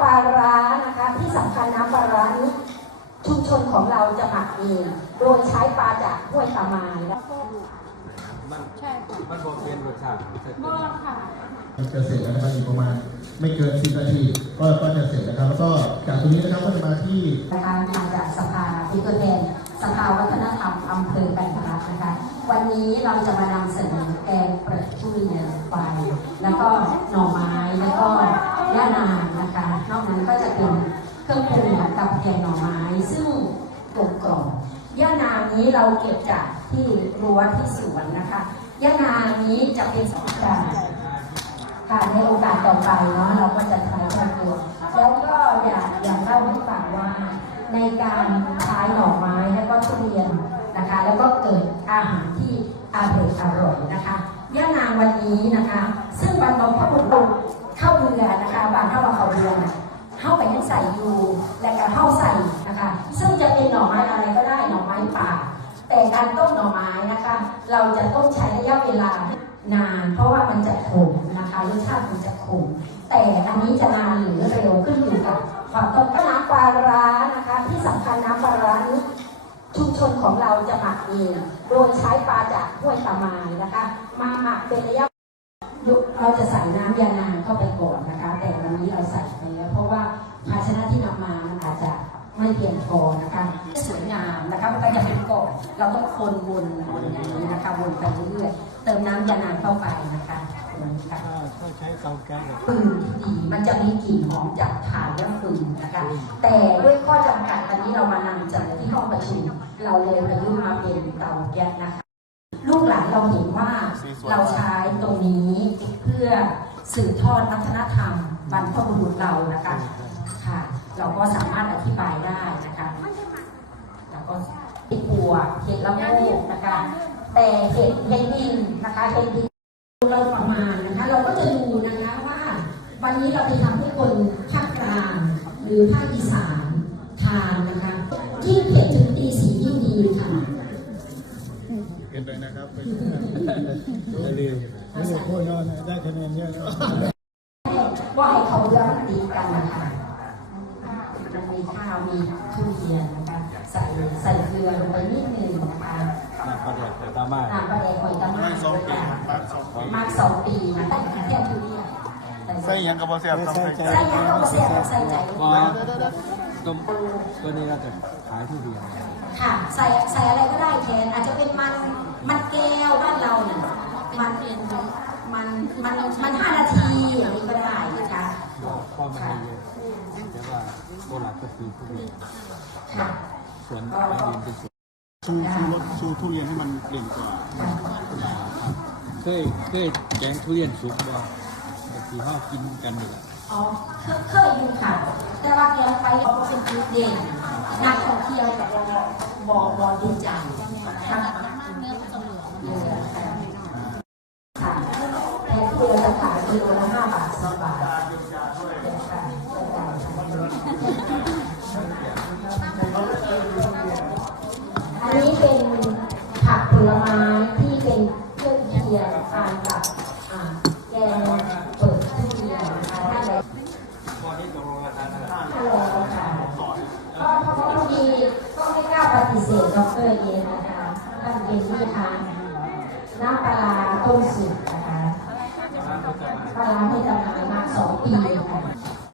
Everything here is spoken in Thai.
ปลาร้านะคะที่สำคัญน้ำปลาร้านี้ชุมชนของเราจะหมักเองโดยใช้ปลาจากห้วยตะมายและมันใช่มันบ่เป็นรสชาติเมื่อค่ะจะเสร็จแล้วนะครับอีกประมาณไม่เกิน10นาทีก็ก็จะเสร็จนะครับแล้วก็จากตรงนี้นะครับก็จะมาที่นะคะมาจากสภาที่ตัวแทนสภาวัฒนธรรมอำเภอกันทรักนะคะ วันนี้เราจะมานำเสนอแกงเปลือกทุเรียนไฟแล้วก็หน่อไม้แล้วก็ย่านางนะคะ นอกนั้นก็จะเป็นเครื่องปรุงกับแกงหน่อไม้ซึ่งกลมกล่อมย่านางนี้เราเก็บจากที่รั้วที่สวนนะคะย่านางนี้จะเป็นสองอย่างค่ะในโอกาสต่อไปเนาะเราก็จะใช้แค่ตัวแล้วก็อยากอยากเล่าให้ฟังว่า ในการใช้หน่อไม้แล้วก็ทุเรียนนะคะ แล้วก็เกิดอาหาร อร่อยอร่อยนะคะย่านางวันนี้นะคะ ซึ่งบรรพบุรุษเข้าเรือนะคะบางเข้ามาเขาเรือเข้าไปยังใส่อยู่และก็เข้าใส่นะคะ ซึ่งจะเป็นหน่อไม้อะไรก็ได้หน่อไม้ป่า แต่การต้มหน่อไม้นะคะ เราจะต้องใช้ระยะเวลานาน เพราะว่ามันจะขมนะคะรสชาติมันจะขมแต่อันนี้จะนานหรือ ชุมชนของเราจะหมักเองโดยใช้ปลาจากห้วยตะมายนะคะ มาหมักเป็นระยะเราจะใส่น้ำยานางเข้าไปก่อนนะคะ แต่วันนี้เราใส่ไปแล้วเพราะว่าภาชนะที่นำมามันอาจจะ ไม่เพียงพอนะคะสวยงามนะคะมันก็จะเป็นกรอบเราต้องคนวนวนอย่างนี้นะคะวนไปเรื่อยๆเติมน้ำยานางเข้าไปนะคะนะคะถ้าถ้าใช้เตาแก๊สอะฟืนที่ดีมันจะมีกลิ่นหอมจากถ่านและฟืนนะคะแต่ด้วยข้อจำกัดวันนี้เรามานำเสนอที่ห้องประชุมเราเลยประยุกต์มาเป็นเตาแก๊สนะคะลูกหลานเราเห็นว่าเราใช้ตรงนี้เพื่อสืบทอดวัฒนธรรม บรรพบุรุษเรานะคะค่ะ เราก็สามารถอธิบายได้นะคะแล้วก็เห็ดบัวเห็ดละโงกนะคะ แต่เห็ดเห็ดดินนะคะเห็ดดินเราประมาณนะคะ เราก็จะดูนะคะว่า วันนี้เราไปทำให้คนภาคกลางหรือภาคอีสานทานนะคะยิ่งเผ็ดถึงตีสียิ่งดีค่ะเห็นเลยนะครับอย่าลืมไม่ได้พูดนอนได้คะแนนเยอะแล้ วว่าให้เขาเลือกดีกันนะคะมันมีข้าวมีทุเรียนนะคะใส่ใส่เกลือลงไปนิดนึงนะคะน้ำปลาแดกแต่ตามาน้ำปลาแดงหอยตะมากสองปีมากสองปีนะแต่แค่ทุเรียนใส่หยังกับบอเสียบต้องใส่ใจใส่ยังก็เสียใส่ใจว่าต้มตัวนี้เราจะขายทุเรียนค่ะใส่ใส่อะไรก็ได้แทนอาจจะเป็นมันมันแก้วบ้านเราเนี่ยมันเป็น มันมันมันห้านาทีอย่างนี้ก็ได้นะคะก็ไม่ให้เยอะแต่ว่าตัวหลักก็คือทุเรียนค่ะส่วนไม้ดินเป็นส่วนชูชูรสชูทุเรียนให้มันเด่นกว่าเคยเคยแกงทุเรียนสุกบ่ที่ห้ากินกันนี่แหละอ๋อเคยเคยอยู่ค่ะ แต่ว่าแกไปเขาก็เป็นจุดเด่นนักท่องเที่ยวกับบอบอดีใจค่ะ กิโลละห้าบาทสบบาทอันนี้เป็นผักผลไม้ที่เป็นเครื่องเคียงทานกับแกงเปิดทุเรียนนะคะถ้าใดตอนนี้ตกลงราคาเท่าไหร่ฮัลโหลค่ะก็เพราะว่าพอดีก็ไม่กล้าปฏิเสธดอกเตอร์เอนะคะท่านเป็นที่ทานน้ำปลาต้มสุกนะคะ ปลาร้าใจะหายมาสองปี